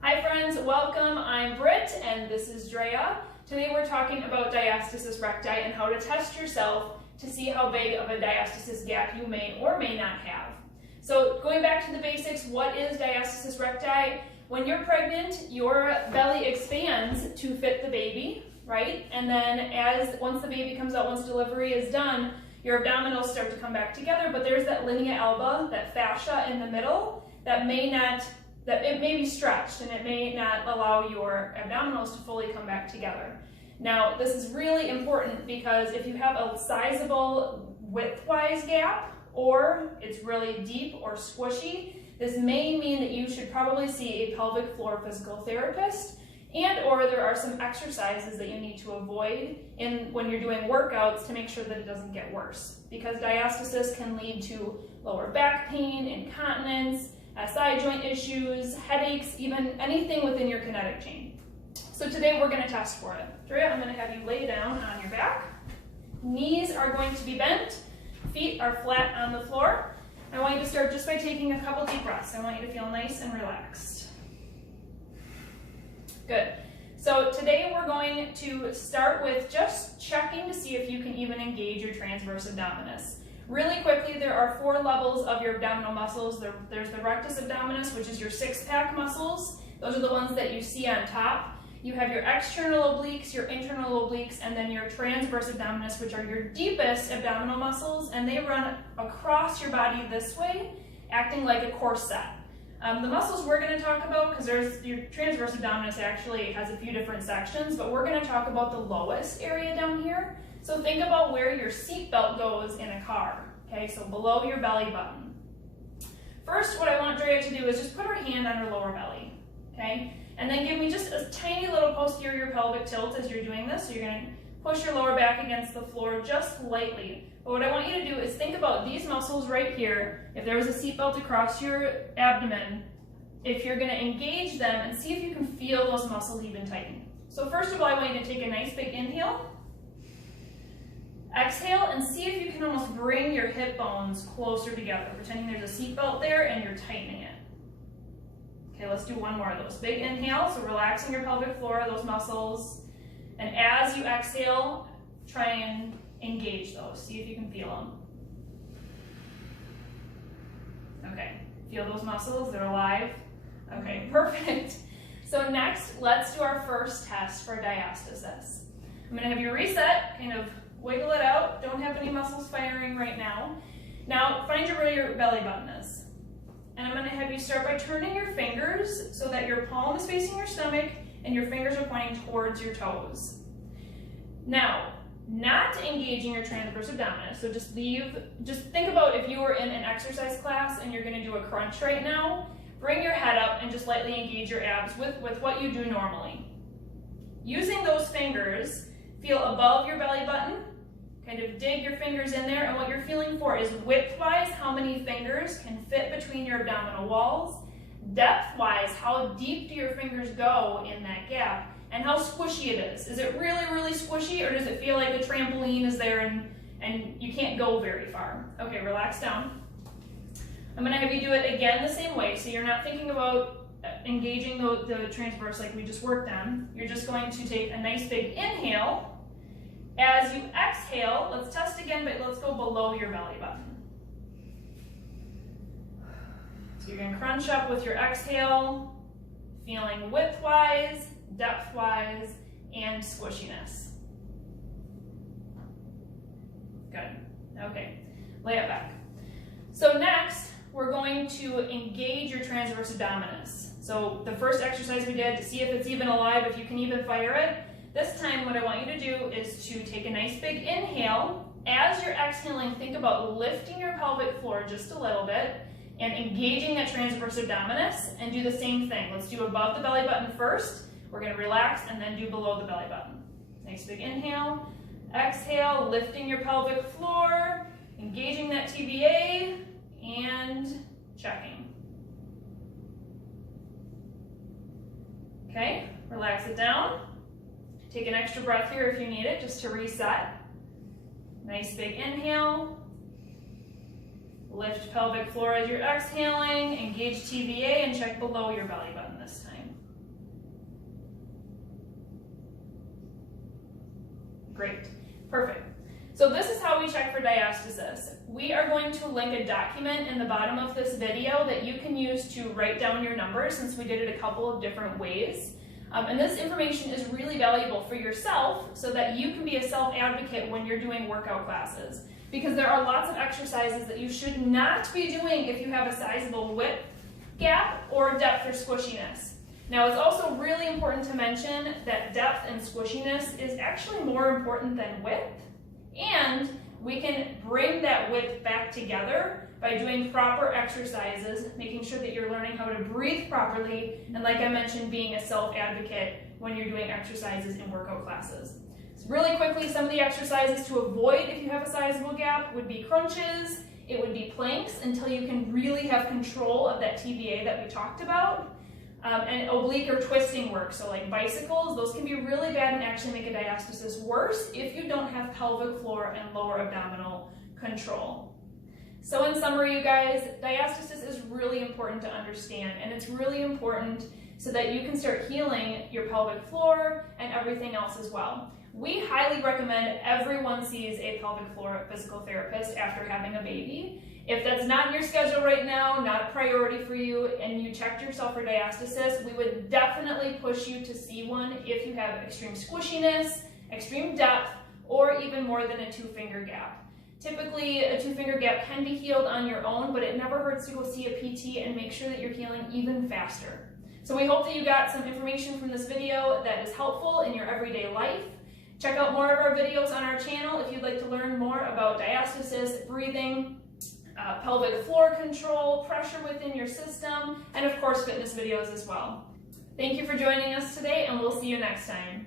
Hi friends, welcome. I'm Britt and this is Drea. Today we're talking about diastasis recti and how to test yourself to see how big of a diastasis gap you may or may not have. So going back to the basics, what is diastasis recti? When you're pregnant, your belly expands to fit the baby, right? And then once the baby comes out, once delivery is done, your abdominals start to come back together, but there's that linea alba, that fascia in the middle, that it may be stretched and it may not allow your abdominals to fully come back together. Now, this is really important because if you have a sizable width-wise gap or it's really deep or squishy, this may mean that you should probably see a pelvic floor physical therapist, and or there are some exercises that you need to avoid when you're doing workouts to make sure that it doesn't get worse, because diastasis can lead to lower back pain, incontinence, SI joint issues, headaches, even anything within your kinetic chain. So today we're going to test for it. Drea, I'm going to have you lay down on your back. Knees are going to be bent, feet are flat on the floor. I want you to start just by taking a couple deep breaths. I want you to feel nice and relaxed. Good. So today we're going to start with just checking to see if you can even engage your transverse abdominis. Really quickly, there are 4 levels of your abdominal muscles. There's the rectus abdominis, which is your six-pack muscles. Those are the ones that you see on top. You have your external obliques, your internal obliques, and then your transverse abdominis, which are your deepest abdominal muscles, and they run across your body this way, acting like a corset. The muscles we're going to talk about, because your transverse abdominis actually has a few different sections, but we're going to talk about the lowest area down here. So think about where your seat belt goes in a car, okay? So below your belly button. First, what I want Drea to do is just put her hand on her lower belly, okay? And then give me just a tiny little posterior pelvic tilt as you're doing this. So you're going to push your lower back against the floor just lightly. But what I want you to do is think about these muscles right here. If there was a seatbelt across your abdomen, if you're going to engage them and see if you can feel those muscles even tighten. So first of all, I want you to take a nice big inhale. Exhale and see if you can almost bring your hip bones closer together, pretending there's a seatbelt there and you're tightening it. Okay, let's do one more of those. Big inhale, so relaxing your pelvic floor, those muscles. And as you exhale, try and engage those. See if you can feel them. Okay, feel those muscles, they're alive. Okay, perfect. So next, let's do our first test for diastasis. I'm gonna have you reset, kind of wiggle it out. Don't have any muscles firing right now. Now, find where your belly button is. And I'm gonna have you start by turning your fingers so that your palm is facing your stomach and your fingers are pointing towards your toes. Now, not engaging your transverse abdominis, so just think about if you were in an exercise class and you're gonna do a crunch right now, bring your head up and just lightly engage your abs with what you do normally. Using those fingers, feel above your belly button, kind of dig your fingers in there, and what you're feeling for is width-wise, how many fingers can fit between your abdominal walls, depth-wise, how deep do your fingers go in that gap, and how squishy it is. Is it really, really squishy, or does it feel like a trampoline is there and you can't go very far? Okay, relax down. I'm gonna have you do it again the same way, so you're not thinking about engaging the transverse like we just worked on. You're just going to take a nice big inhale. As you exhale, let's test again, but let's go below your belly button. So you're going to crunch up with your exhale, feeling width-wise, depth-wise, and squishiness. Good. Okay, lay it back. So next, we're going to engage your transverse abdominis. So the first exercise we did to see if it's even alive, if you can even fire it. This time, what I want you to do is to take a nice big inhale. As you're exhaling, think about lifting your pelvic floor just a little bit and engaging that transverse abdominis, and do the same thing. Let's do above the belly button first. We're going to relax and then do below the belly button. Nice big inhale. Exhale, lifting your pelvic floor, engaging that TVA, and checking. Okay, relax it down. Take an extra breath here if you need it, just to reset. Nice big inhale. Lift pelvic floor as you're exhaling. Engage TVA and check below your belly button this time. Great, perfect. So this is how we check for diastasis. We are going to link a document in the bottom of this video that you can use to write down your numbers, since we did it a couple of different ways. And this information is really valuable for yourself so that you can be a self-advocate when you're doing workout classes. Because there are lots of exercises that you should not be doing if you have a sizable width gap or depth or squishiness. Now, it's also really important to mention that depth and squishiness is actually more important than width, and we can bring that width back together by doing proper exercises, making sure that you're learning how to breathe properly, and like I mentioned, being a self-advocate when you're doing exercises in workout classes. So really quickly, some of the exercises to avoid if you have a sizable gap would be crunches, it would be planks until you can really have control of that TVA that we talked about, and oblique or twisting work, so like bicycles, those can be really bad and actually make a diastasis worse if you don't have pelvic floor and lower abdominal control. So in summary, you guys, diastasis is really important to understand, and it's really important so that you can start healing your pelvic floor and everything else as well. We highly recommend everyone sees a pelvic floor physical therapist after having a baby. If that's not in your schedule right now, not a priority for you, and you checked yourself for diastasis, we would definitely push you to see one if you have extreme squishiness, extreme depth, or even more than a 2-finger gap. Typically, a 2-finger gap can be healed on your own, but it never hurts to go see a PT and make sure that you're healing even faster. So we hope that you got some information from this video that is helpful in your everyday life. Check out more of our videos on our channel if you'd like to learn more about diastasis, breathing, pelvic floor control, pressure within your system, and of course fitness videos as well. Thank you for joining us today, and we'll see you next time.